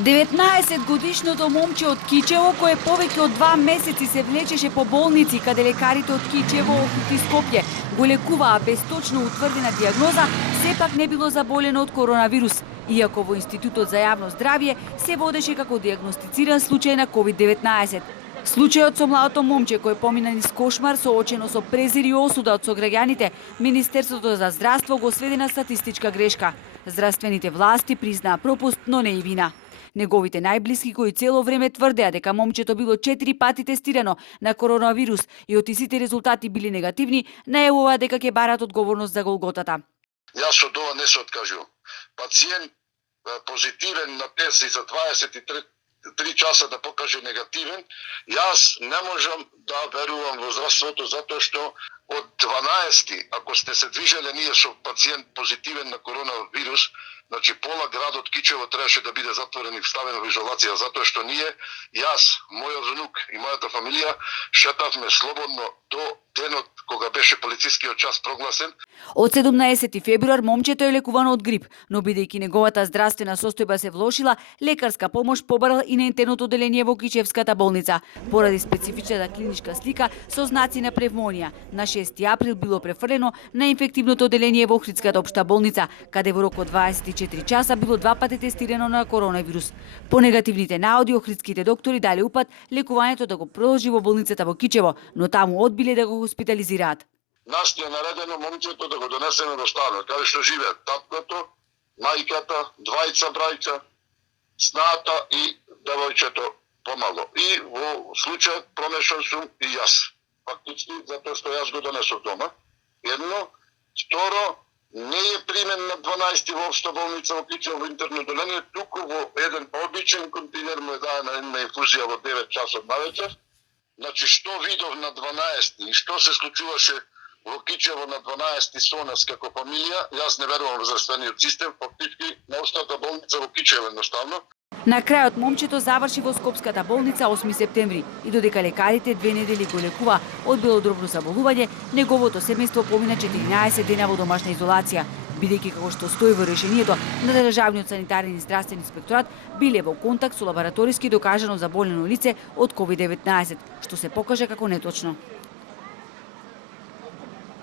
19-годишното момче од Кичево, кое повеќе од 2 месеци се влечеше по болници каде лекарите од Кичево, Охрид и Скопје го лекуваа без точно утврдена диагноза, сепак не било заболено од коронавирус, иако во Институтот за јавно здравје се водеше како диагностициран случај на COVID-19. Случајот со младото момче кој помина низ кошмар соочено со презир и осуда од сограѓаните, Министерството за здравство го сведе на статистичка грешка. Здравствените власти признаа пропуст, но не и вина. Неговите најблиски кои цело време тврдеа дека момчето било 4 пати тестирано на коронавирус и од сите резултати били негативни, најавува дека ќе барат одговорност за голготата. Јас од ова не се откажувам. Пациент позитивен на тест и за 23 часа да покаже негативен, јас не можам да верувам во здравството затоа што од 12, ако сте се движеле ние со пациент позитивен на коронавирус, значи пола градот Кичево требаше да биде затворен и вставен во изолација, затоа што ние, јас, мојот внук и мојата фамилија шетавме слободно до денот кога беше полицискиот час прогласен. Од 17 февруар момчето е лекувано од грип, но бидејќи неговата здравствена состојба се влошила, лекарска помош побарал и на интерното одделение во Кичевската болница, поради специфичната клиничка слика со знаци на пневмонија. На 6 април било префрлено на инфективното одделение во Охридската општа болница, каде во рок од 24 часа било 2 пати тестирано на коронавирус. По негативните наоди, охридските доктори дале упат лекувањето да го продолжи во болницата во Кичево, но таму одбиле да го хоспитализираат. Нас ни е наредено момчето да го донесеме во станот, каде што живеат таткото, мајката, двајца брајка, снаата и девојчето помало. И во случајот промешан сум и јас. Фактички, затоа што јас го донесов дома. Едно, второ, не е примен на 12 во општа болница во Кичево во интерно одделение, туку во еден обичен континер му е даена една инфузија во 9 часот навечер. Значи, што видов на 12 и што се случуваше во Кичево на 12 со нас како фамилија, јас не верувам во здравствениот систем, фактички на општата болница во Кичево едноставно. На крајот момчето заврши во Скопската болница 8 септември и додека лекарите 2 недели го лекува од белодробно заболување, неговото семејство помина 14 дена во домашна изолација, бидејќи како што стои во решението на Државниот санитарен и здравствен инспекторат биле во контакт со лабораториски докажано заболено лице од COVID-19, што се покажа како неточно.